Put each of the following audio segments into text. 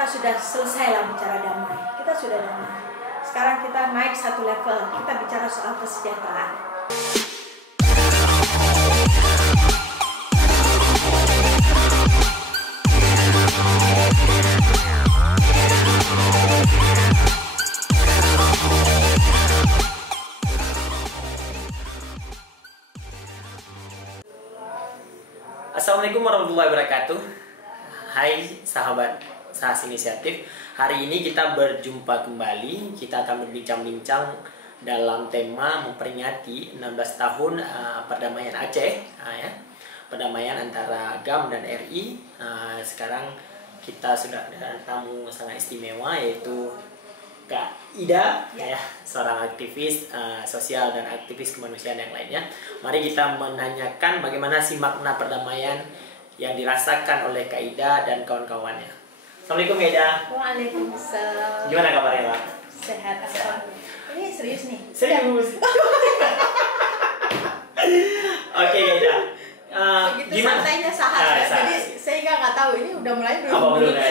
kita sudah selesai lah bicara damai. Kita sudah damai. Sekarang kita naik satu level. Kita bicara soal kesejahteraan. Assalamualaikum warahmatullahi wabarakatuh. Hai sahabat SAS Inisiatif. Hari ini kita berjumpa kembali. Kita akan berbincang-bincang dalam tema memperingati 16 tahun perdamaian Aceh, ya. Perdamaian antara GAM dan RI. Sekarang kita sudah ada tamu sangat istimewa, yaitu Kak Ida, ya, seorang aktivis sosial dan aktivis kemanusiaan yang lainnya. Mari kita menanyakan bagaimana sih makna perdamaian yang dirasakan oleh Kak Ida dan kawan-kawannya. Assalamualaikum Kak Ida. Waalaikumsalam. Gimana kabarnya Pak? Sehat. Ini serius nih? Serius. Oke Kak Ida. Begitu Gimana? santainya sahat ya. Jadi saya nggak tahu ini udah mulai belum. Apa belum ya?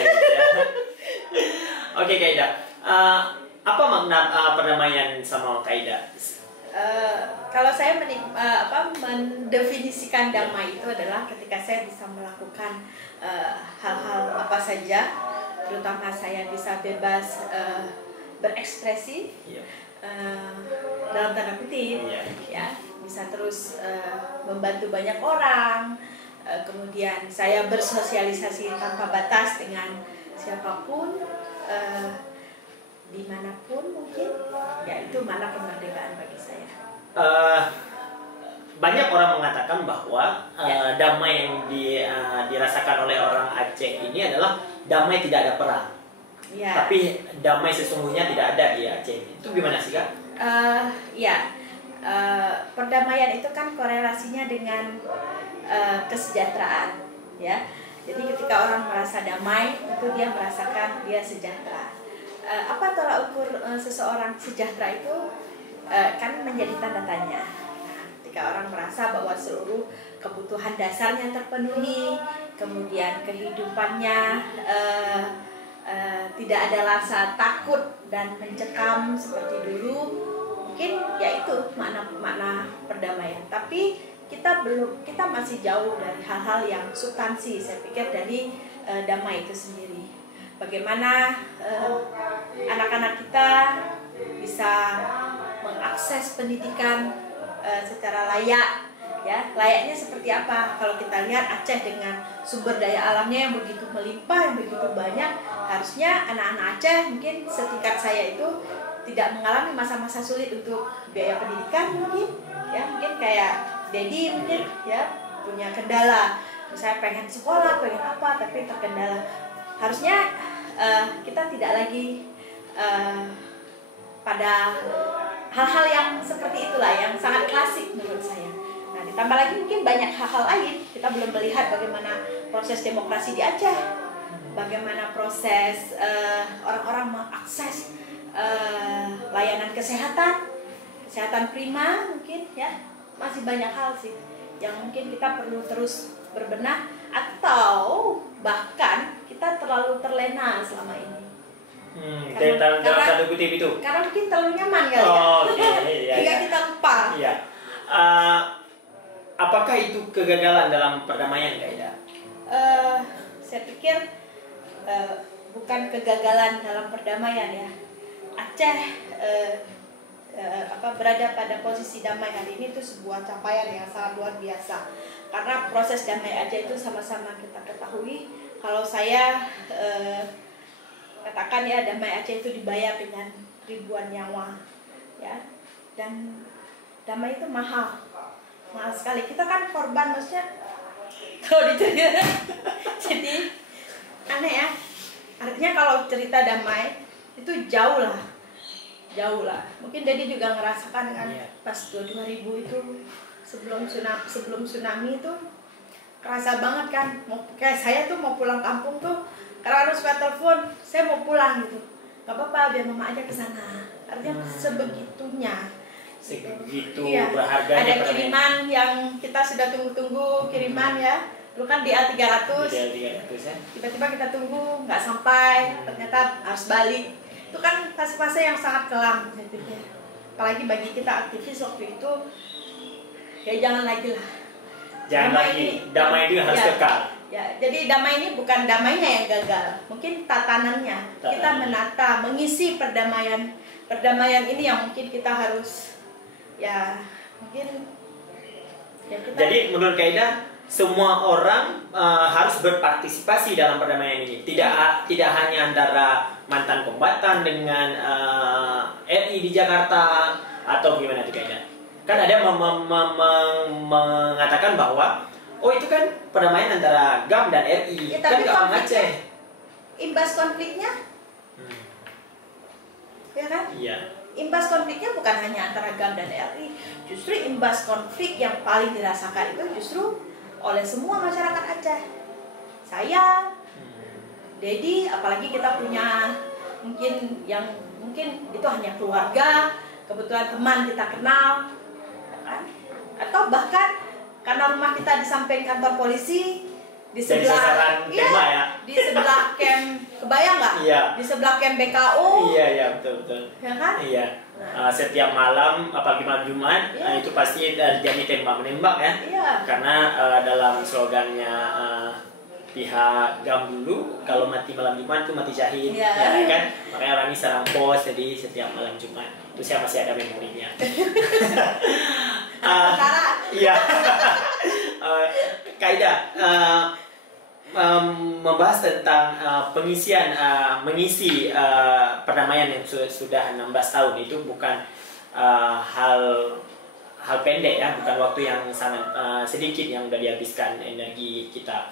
Oke Kak Ida. Apa makna perdamaian sama Kak Ida? Kalau saya mendefinisikan damai itu adalah ketika saya bisa melakukan hal-hal apa saja, terutama saya bisa bebas berekspresi, dalam tanda kutip, ya, bisa terus membantu banyak orang, kemudian saya bersosialisasi tanpa batas dengan siapapun, dimanapun mungkin, ya itu mana kemerdekaan bagi saya. Banyak orang mengatakan bahwa damai yang dirasakan oleh orang Aceh ini adalah damai tidak ada perang. Tapi damai sesungguhnya tidak ada di Aceh. Itu gimana sih Kak? Perdamaian itu kan korelasinya dengan kesejahteraan, ya. Jadi ketika orang merasa damai, itu dia merasakan dia sejahtera. Apa tolak ukur seseorang sejahtera itu kan menjadi tanda tanya. Nah, ketika orang merasa bahwa seluruh kebutuhan dasarnya terpenuhi, kemudian kehidupannya tidak ada rasa takut dan mencekam seperti dulu, mungkin ya itu makna perdamaian. Tapi kita masih jauh dari hal-hal yang substansi, saya pikir, dari damai itu sendiri. Bagaimana anak-anak kita bisa mengakses pendidikan secara layak, ya. Layaknya seperti apa? Kalau kita lihat Aceh dengan sumber daya alamnya yang begitu melimpah, yang begitu banyak, harusnya anak-anak Aceh mungkin setingkat saya itu tidak mengalami masa-masa sulit untuk biaya pendidikan mungkin, ya, mungkin kayak Dedi mungkin, ya, punya kendala, misalnya pengen sekolah, pengen apa, tapi terkendala. Harusnya kita tidak lagi pada hal-hal yang seperti itulah, yang sangat klasik menurut saya. Nah, ditambah lagi mungkin banyak hal-hal lain. Kita belum melihat bagaimana proses demokrasi di Aceh, bagaimana proses orang-orang mengakses layanan kesehatan prima mungkin, ya. Masih banyak hal sih yang mungkin kita perlu terus berbenah, atau bahkan kita terlalu terlena selama ini. Dalam kutip itu. Karena mungkin terlalu nyaman kali ya. Hingga kita lupa. Iya. Apakah itu kegagalan dalam perdamaian Kak Ida? Saya pikir bukan kegagalan dalam perdamaian, ya. Aceh berada pada posisi damai hari ini itu sebuah capaian yang sangat luar biasa. Karena proses damai Aceh itu sama-sama kita ketahui. Kalau saya katakan, ya, damai Aceh itu dibayar dengan ribuan nyawa, ya, dan damai itu mahal sekali. Kita kan korban, maksudnya kalau dicerita jadi aneh, ya. Artinya kalau cerita damai itu jauh lah. Mungkin Dedi juga ngerasakan kan, pas 2000 itu sebelum tsunami itu kerasa banget kan. Kayak saya tuh mau pulang kampung tuh karena harus suka telepon, saya mau pulang gitu. Gak apa-apa, biar mama aja ke sana. Artinya sebegitunya. Segitu iya. Berharganya. Ada kiriman yang kita sudah tunggu-tunggu, kiriman, ya. Dulu kan DA 300. DA 300, ya. Tiba-tiba kita tunggu nggak sampai. tercapai, ternyata harus balik. Itu kan fase-fase yang sangat kelam, saya pikir. Apalagi bagi kita aktivis waktu itu, ya jangan lagi lah. Jangan lagi, damai itu harus kekal. Ya, jadi damai ini bukan damainya yang gagal, mungkin tatanannya. Kita menata, mengisi perdamaian ini yang mungkin kita harus, ya mungkin. Ya, jadi menurut Kak semua orang harus berpartisipasi dalam perdamaian ini. Tidak hanya antara mantan kombatan dengan RI di Jakarta atau gimana tuh Kak? Kan ada mengatakan bahwa oh itu kan perdamaian antara GAM dan RI, ya, kan nggak Aceh. Imbas konfliknya, ya kan? Iya. Imbas konfliknya bukan hanya antara GAM dan RI, justru imbas konflik yang paling dirasakan itu justru oleh semua masyarakat Aceh. Saya, Dedi, apalagi kita punya mungkin itu hanya keluarga, kebetulan teman kita kenal, ya kan? Atau bahkan karena rumah kita di samping kantor polisi, di sebelah di sebelah camp, kebayang nggak? Iya. Di sebelah camp BKU. Iya betul. Ya kan? Iya. Setiap malam, apalagi malam Jumat, itu pasti jadi tembak-menembak ya. Iya. Karena dalam slogannya pihak GAM dulu, kalau mati malam Jumat itu mati syahid, ya kan? Makanya orang ini sarang pos, jadi setiap malam Jumat. Itu saya masih ada memorinya. Iya. Kak Ida, membahas tentang mengisi perdamaian yang sudah 16 tahun itu bukan hal pendek ya, bukan waktu yang sangat sedikit yang udah dihabiskan energi kita.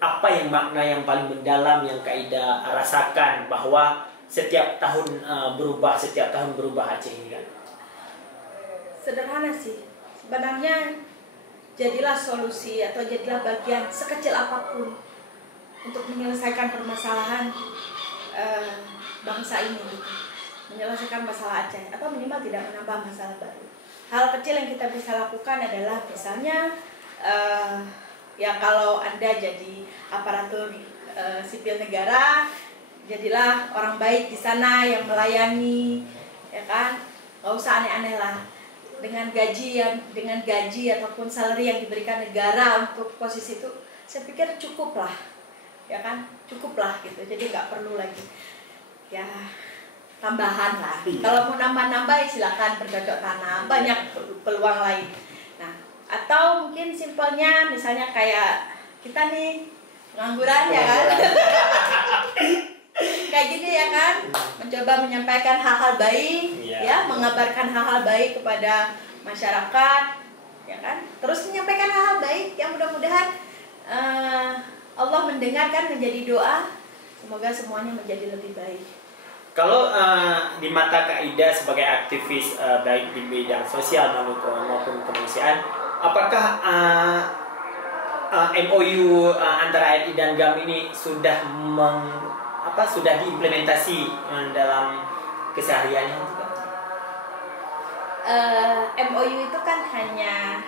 Apa yang makna yang paling mendalam yang Kak Ida rasakan bahwa setiap tahun berubah Aceh ini kan? Sederhana sih, sebenarnya jadilah solusi atau jadilah bagian sekecil apapun untuk menyelesaikan permasalahan bangsa ini, menyelesaikan masalah Aceh atau minimal tidak menambah masalah baru. Hal kecil yang kita bisa lakukan adalah misalnya ya kalau Anda jadi aparatur sipil negara, jadilah orang baik di sana yang melayani, ya kan? Nggak usah aneh-aneh lah. Dengan gaji ataupun salary yang diberikan negara untuk posisi itu, saya pikir cukup lah, ya kan? Cukup lah gitu. Jadi nggak perlu lagi ya tambahan lah. Kalau mau nambah-nambah silakan bercocok tanam, banyak peluang lain. Nah, atau mungkin simpelnya misalnya kayak kita nih pengangguran ya kan? Kayak gini ya kan, mencoba menyampaikan hal-hal baik, ya, mengabarkan hal-hal baik kepada masyarakat, ya kan, terus menyampaikan hal-hal baik yang mudah-mudahan Allah mendengarkan menjadi doa, semoga semuanya menjadi lebih baik. Kalau di mata Kak Ida sebagai aktivis baik di bidang sosial maupun kemanusiaan, apakah MOU antara RI dan GAM ini sudah diimplementasi dalam kesehariannya juga? MOU itu kan hanya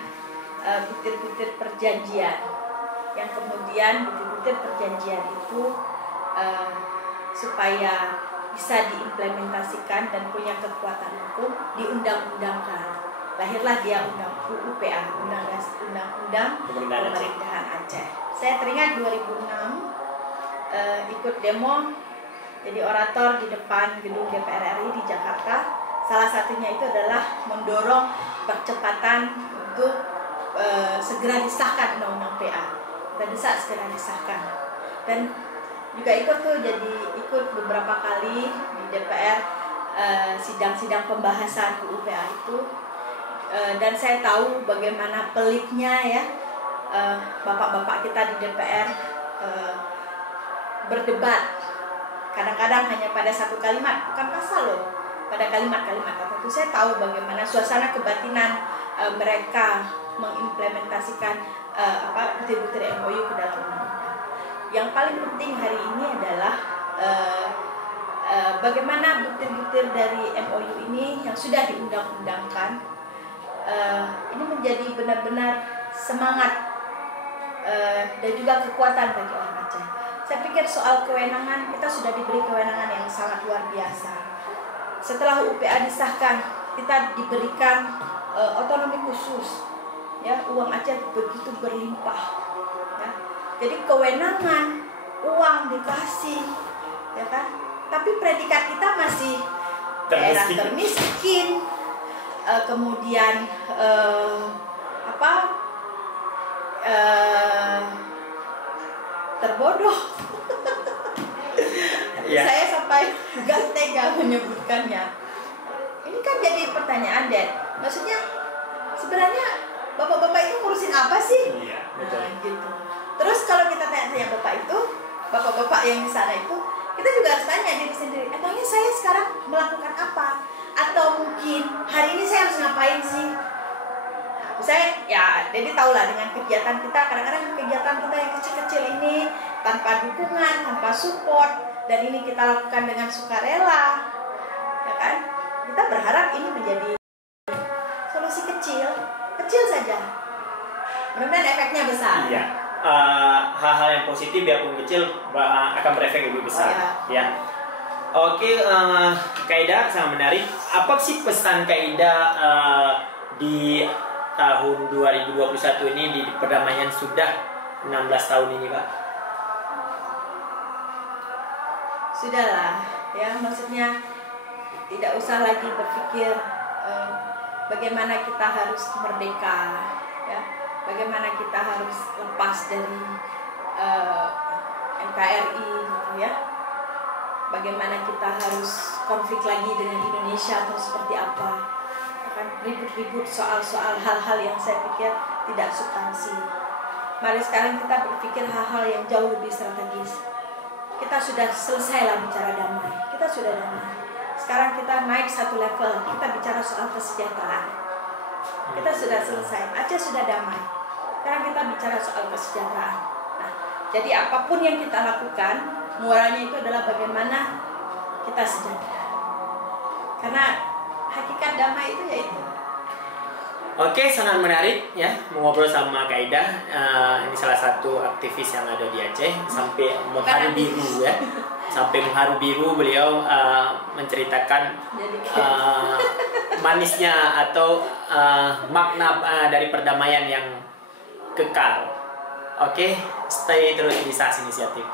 butir-butir perjanjian yang kemudian butir-butir perjanjian itu supaya bisa diimplementasikan dan punya kekuatan hukum diundang-undangkan. Lahirlah dia UPA, Undang-Undang Pemerintahan Aceh. Saya teringat 2006 ikut demo jadi orator di depan gedung DPR RI di Jakarta. Salah satunya itu adalah mendorong percepatan untuk segera disahkan Undang-Undang PA. Kita desak segera disahkan. Dan juga ikut beberapa kali di DPR sidang-sidang pembahasan UU PA itu. Dan saya tahu bagaimana peliknya ya bapak-bapak kita di DPR berdebat, kadang-kadang hanya pada satu kalimat, bukan pasal loh, pada kalimat-kalimat tertentu. Saya tahu bagaimana suasana kebatinan mereka mengimplementasikan butir-butir MOU ke dalam undang-undang. Yang paling penting hari ini adalah bagaimana butir-butir dari MOU ini yang sudah diundang-undangkan ini menjadi benar-benar semangat dan juga kekuatan bagi orang Aceh. Saya pikir soal kewenangan kita sudah diberi kewenangan yang sangat luar biasa. Setelah UPA disahkan, kita diberikan otonomi khusus, ya, uang Aceh begitu berlimpah, ya. Jadi kewenangan, uang dikasih, ya kan, tapi predikat kita masih daerah termiskin, kemudian terbodoh. Ya. Saya sampai gak tega menyebutkannya. Ini kan jadi pertanyaan, Den. Maksudnya sebenarnya bapak-bapak itu ngurusin apa sih? Iya, betul. Nah, gitu. Terus kalau kita tanya bapak itu, bapak-bapak yang di sana itu, kita juga harus tanya diri sendiri, emangnya saya sekarang melakukan apa? Atau mungkin hari ini saya harus ngapain sih? Saya ya, jadi tahulah dengan kegiatan kita, kadang-kadang kegiatan kita yang kecil-kecil ini tanpa dukungan, tanpa support, dan ini kita lakukan dengan sukarela, ya kan? Kita berharap ini menjadi solusi kecil saja. Mudah-mudahan efeknya besar. Iya. Hal-hal yang positif biarpun kecil akan berefek lebih besar. Ya. Oke, Kak Ida, sangat menarik. Apa sih pesan Kak Ida di tahun 2021 ini di perdamaian sudah 16 tahun ini, Pak? Sudahlah, ya, maksudnya tidak usah lagi berpikir bagaimana kita harus merdeka, ya, bagaimana kita harus lepas dari NKRI, gitu ya, bagaimana kita harus konflik lagi dengan Indonesia atau seperti apa. Akan ribut-ribut soal-soal hal-hal yang saya pikir tidak substansi. Mari sekarang kita berpikir hal-hal yang jauh lebih strategis. Kita sudah selesai lah bicara damai. Kita sudah damai. Sekarang kita naik satu level. Kita bicara soal kesejahteraan. Kita sudah selesai. Aceh sudah damai. Sekarang kita bicara soal kesejahteraan. Nah, jadi apapun yang kita lakukan, muaranya itu adalah bagaimana kita sejahtera. Karena hakikat damai itu yaitu. Oke, sangat menarik ya mengobrol sama Kak Ida. Ini salah satu aktivis yang ada di Aceh, sampai mengharu biru ya. Sampai mengharu biru beliau menceritakan manisnya atau makna dari perdamaian yang kekal. Oke, stay terus di SAS Inisiatif.